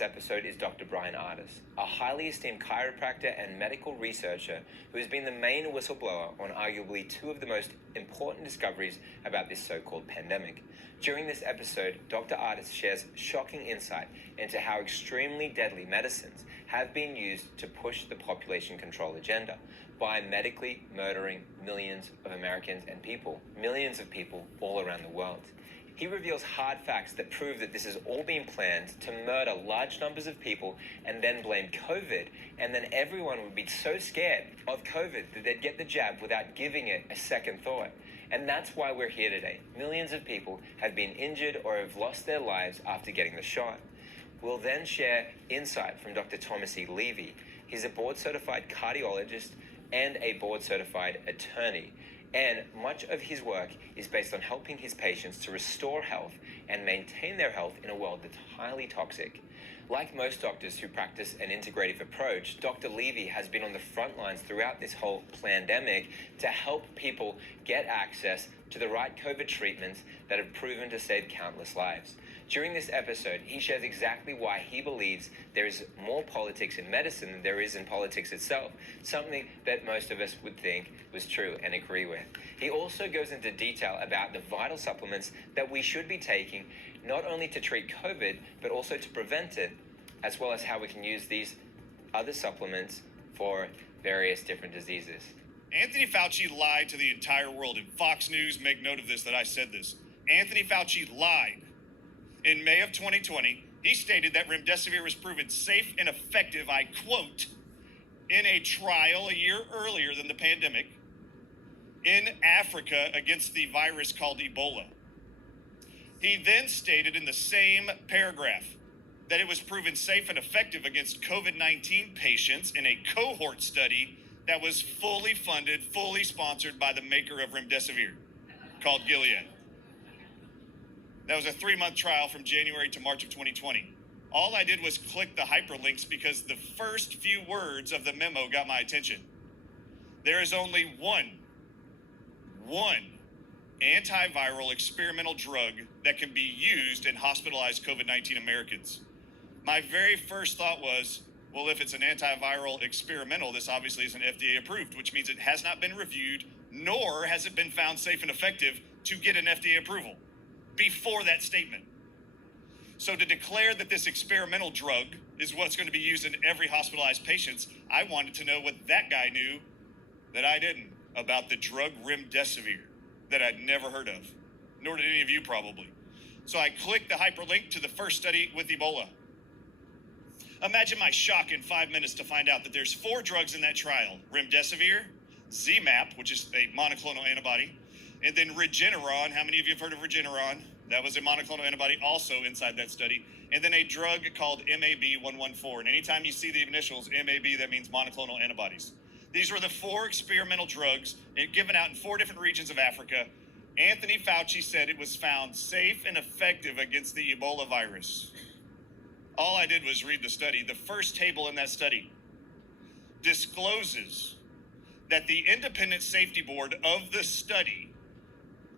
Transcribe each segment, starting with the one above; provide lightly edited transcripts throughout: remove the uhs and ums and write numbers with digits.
Episode is Dr. Bryan Ardis, a highly esteemed chiropractor and medical researcher who has been the main whistleblower on arguably two of the most important discoveries about this so-called pandemic. During this episode, Dr. Ardis shares shocking insight into how extremely deadly medicines have been used to push the population control agenda by medically murdering millions of Americans and millions of people all around the world. He reveals hard facts that prove that this has all been planned to murder large numbers of people and then blame COVID, and then everyone would be so scared of COVID that they'd get the jab without giving it a second thought. And that's why we're here today. Millions of people have been injured or have lost their lives after getting the shot. We'll then share insight from Dr. Thomas E. Levy. He's a board-certified cardiologist and a board-certified attorney. And much of his work is based on helping his patients to restore health and maintain their health in a world that's highly toxic. Like most doctors who practice an integrative approach, Dr. Levy has been on the front lines throughout this whole pandemic to help people get access to the right COVID treatments that have proven to save countless lives. During this episode, he shares exactly why he believes there is more politics in medicine than there is in politics itself, something that most of us would think was true and agree with. He also goes into detail about the vital supplements that we should be taking, not only to treat COVID, but also to prevent it, as well as how we can use these other supplements for various different diseases. Anthony Fauci lied to the entire world, and Fox News, make note of this, that I said this. Anthony Fauci lied. In May of 2020, he stated that remdesivir was proven safe and effective, I quote, in a trial a year earlier than the pandemic in Africa against the virus called Ebola. He then stated in the same paragraph that it was proven safe and effective against COVID-19 patients in a cohort study that was fully funded, fully sponsored by the maker of remdesivir, called Gilead. That was a 3-month trial from January to March of 2020. All I did was click the hyperlinks because the first few words of the memo got my attention. There is only one antiviral experimental drug that can be used in hospitalized COVID-19 Americans. My very first thought was, well, if it's an antiviral experimental, this obviously isn't FDA approved, which means it has not been reviewed, nor has it been found safe and effective to get an FDA approval before that statement. So to declare that this experimental drug is what's going to be used in every hospitalized patient, I wanted to know what that guy knew that I didn't about the drug remdesivir that I'd never heard of, nor did any of you probably. So I clicked the hyperlink to the first study with Ebola. Imagine my shock in 5 minutes to find out that there's 4 drugs in that trial: remdesivir, ZMapp, which is a monoclonal antibody, and then Regeneron. How many of you have heard of Regeneron? That was a monoclonal antibody also inside that study. And then a drug called MAB-114. And anytime you see the initials MAB, that means monoclonal antibodies. These were the 4 experimental drugs given out in 4 different regions of Africa. Anthony Fauci said it was found safe and effective against the Ebola virus. All I did was read the study. The first table in that study discloses that the independent safety board of the study,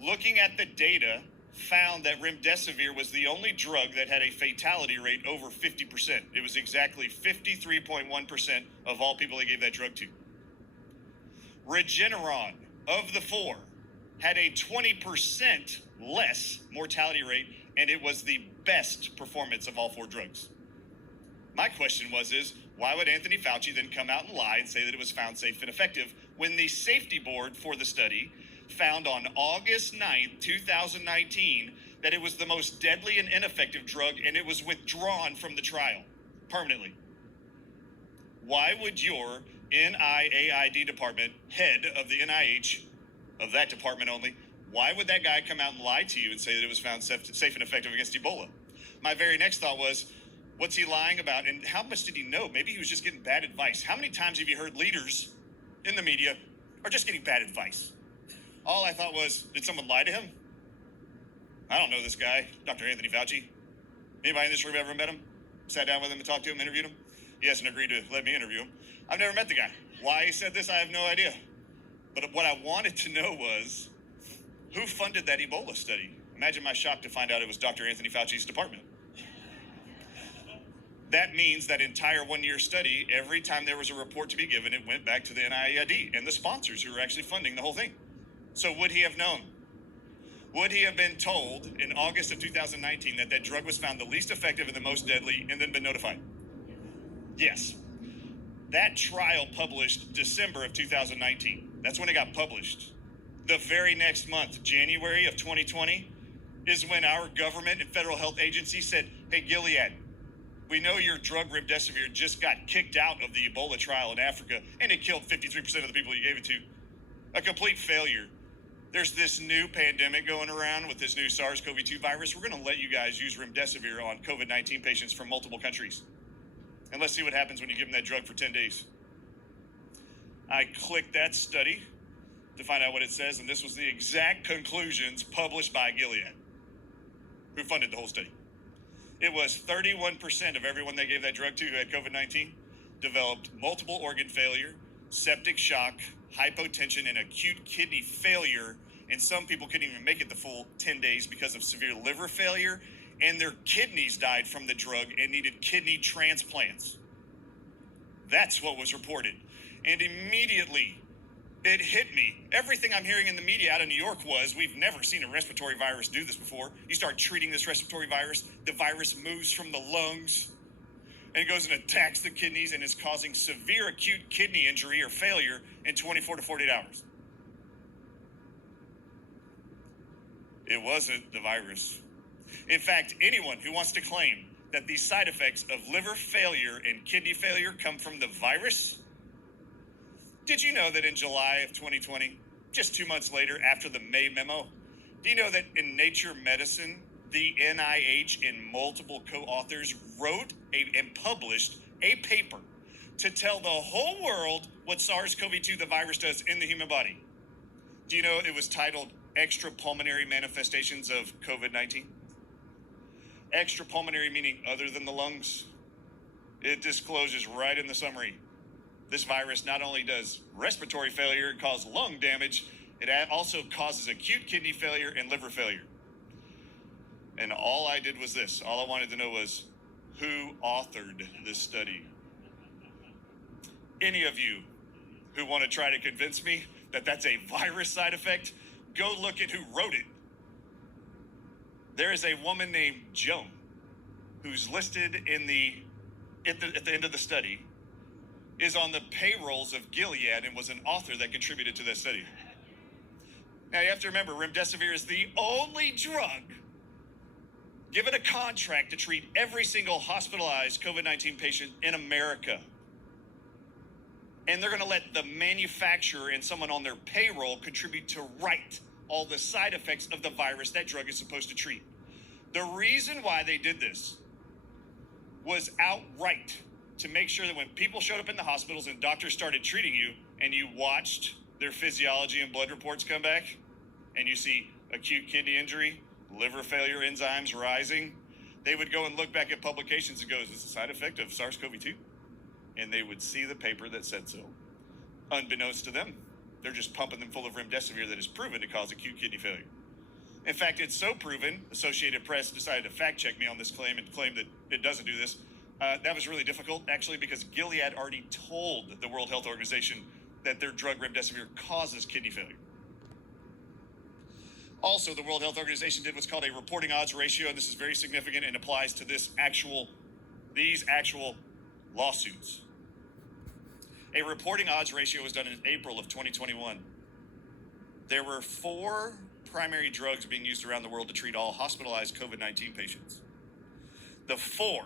looking at the data, found that remdesivir was the only drug that had a fatality rate over 50%. It was exactly 53.1% of all people they gave that drug to. Regeneron, of the 4, had a 20% less mortality rate, and it was the best performance of all 4 drugs. My question is, why would Anthony Fauci then come out and lie and say that it was found safe and effective when the safety board for the study found on August 9th, 2019, that it was the most deadly and ineffective drug, and it was withdrawn from the trial permanently? Why would your NIAID department, head of the NIH, of that department only, why would that guy come out and lie to you and say that it was found safe and effective against Ebola? My very next thought was, what's he lying about, and how much did he know? Maybe he was just getting bad advice. How many times have you heard leaders in the media are just getting bad advice? All I thought was, did someone lie to him? I don't know this guy, Dr. Anthony Fauci. Anybody in this room ever met him? Sat down with him and talked to him, interviewed him? He hasn't agreed to let me interview him. I've never met the guy. Why he said this, I have no idea. But what I wanted to know was, who funded that Ebola study? Imagine my shock to find out it was Dr. Anthony Fauci's department. That means that entire 1 year study, every time there was a report to be given, it went back to the NIAID and the sponsors who were actually funding the whole thing. So would he have known? Would he have been told in August of 2019 that that drug was found the least effective and the most deadly and then been notified? Yes. That trial published December of 2019. That's when it got published. The very next month, January of 2020, is when our government and federal health agency said, hey, Gilead, we know your drug remdesivir just got kicked out of the Ebola trial in Africa, and it killed 53% of the people you gave it to. A complete failure. There's this new pandemic going around with this new SARS-CoV-2 virus. We're going to let you guys use remdesivir on COVID-19 patients from multiple countries. And let's see what happens when you give them that drug for 10 days. I clicked that study to find out what it says, and this was the exact conclusions published by Gilead, who funded the whole study. It was 31% of everyone they gave that drug to who had COVID-19 developed multiple organ failure, septic shock, hypotension, and acute kidney failure. And some people couldn't even make it the full 10 days because of severe liver failure, and their kidneys died from the drug and needed kidney transplants. That's what was reported. And immediately, it hit me. Everything I'm hearing in the media out of New York was, we've never seen a respiratory virus do this before. You start treating this respiratory virus, the virus moves from the lungs, and it goes and attacks the kidneys and is causing severe acute kidney injury or failure in 24 to 48 hours. It wasn't the virus. In fact, anyone who wants to claim that these side effects of liver failure and kidney failure come from the virus, did you know that in July of 2020, just 2 months later after the May memo, do you know that in Nature Medicine, the NIH and multiple co-authors wrote and published a paper to tell the whole world what SARS-CoV-2, the virus, does in the human body? Do you know it was titled Extrapulmonary Manifestations of COVID-19? Extrapulmonary meaning other than the lungs. It discloses right in the summary. This virus not only does respiratory failure and cause lung damage, it also causes acute kidney failure and liver failure. And all I did was this. All I wanted to know was who authored this study. Any of you who want to try to convince me that that's a virus side effect, go look at who wrote it. There is a woman named Joan who's listed in at the end of the study, is on the payrolls of Gilead and was an author that contributed to that study. Now you have to remember, remdesivir is the only drug given a contract to treat every single hospitalized COVID-19 patient in America. And they're going to let the manufacturer and someone on their payroll contribute to write all the side effects of the virus that drug is supposed to treat. The reason why they did this was outright to make sure that when people showed up in the hospitals and doctors started treating you and you watched their physiology and blood reports come back and you see acute kidney injury, liver failure enzymes rising, they would go and look back at publications and go, is this a side effect of SARS-CoV-2? And they would see the paper that said so. Unbeknownst to them, they're just pumping them full of remdesivir that is proven to cause acute kidney failure. In fact, it's so proven, Associated Press decided to fact check me on this claim and claim that it doesn't do this. That was really difficult, actually, because Gilead already told the World Health Organization that their drug remdesivir causes kidney failure. Also, the World Health Organization did what's called a reporting odds ratio, and this is very significant and applies to these actual lawsuits. A reporting odds ratio was done in April of 2021. There were 4 primary drugs being used around the world to treat all hospitalized COVID-19 patients. The 4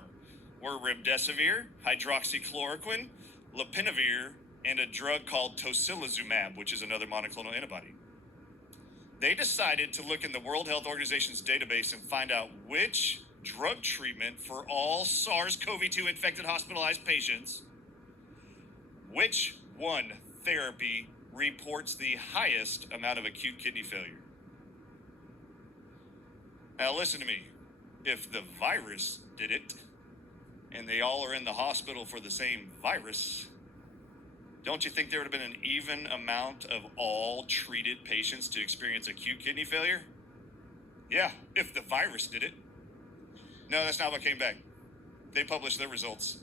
were remdesivir, hydroxychloroquine, lopinavir, and a drug called tocilizumab, which is another monoclonal antibody. They decided to look in the World Health Organization's database and find out which drug treatment for all SARS-CoV-2 infected hospitalized patients, which one therapy reports the highest amount of acute kidney failure. Now listen to me. If the virus did it, and they all are in the hospital for the same virus, don't you think there would have been an even amount of all treated patients to experience acute kidney failure? Yeah, if the virus did it. No, that's not what came back. They published their results.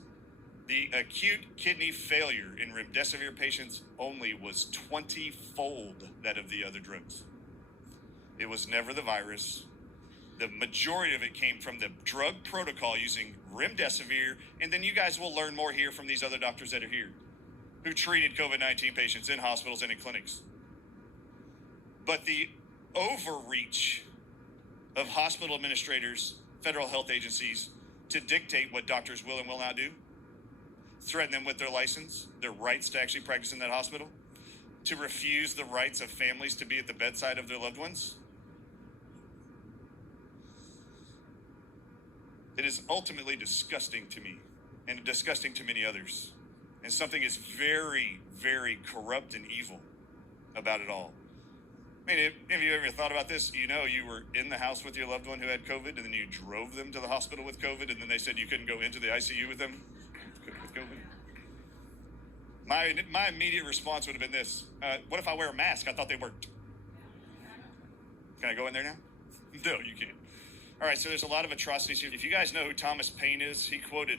The acute kidney failure in remdesivir patients only was 20-fold that of the other drugs. It was never the virus. The majority of it came from the drug protocol using remdesivir, and then you guys will learn more here from these other doctors that are here who treated COVID-19 patients in hospitals and in clinics. But the overreach of hospital administrators, federal health agencies, to dictate what doctors will and will not do, threaten them with their license, their rights to actually practice in that hospital, to refuse the rights of families to be at the bedside of their loved ones. It is ultimately disgusting to me and disgusting to many others. And something is very, very corrupt and evil about it all. I mean, if you ever thought about this, you know, you were in the house with your loved one who had COVID, and then you drove them to the hospital with COVID, and then they said you couldn't go into the ICU with them with COVID. My immediate response would have been this: what if I wear a mask? I thought they worked. Can I go in there now? No, you can't. All right, so there's a lot of atrocities here. If you guys know who Thomas Paine is, he quoted